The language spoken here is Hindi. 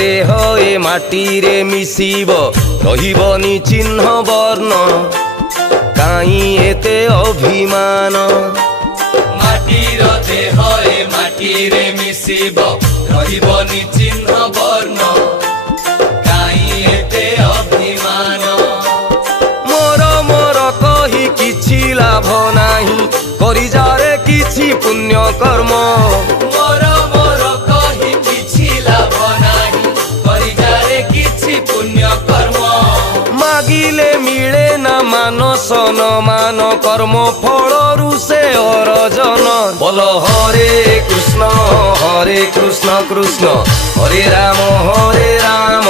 देह ए माटी रे मिसिब रहिबनी चिन्ह वर्ण काई एते अभिमान माटीर देह ए माटी रे मिसिब रहिबनी चिन्ह वर्ण काई एते अभिमान मोर मोर कही किछि लाभ नाही करि जारे किछि पुण्य कर्म मोर मोर कही किछि लाभ नाही करि जारे किछि पुण्य कर्म मागिले मिले ना मानस न मान कर्म फल रुसे अर्जन बोल हरे कृष्ण कृष्ण हरे राम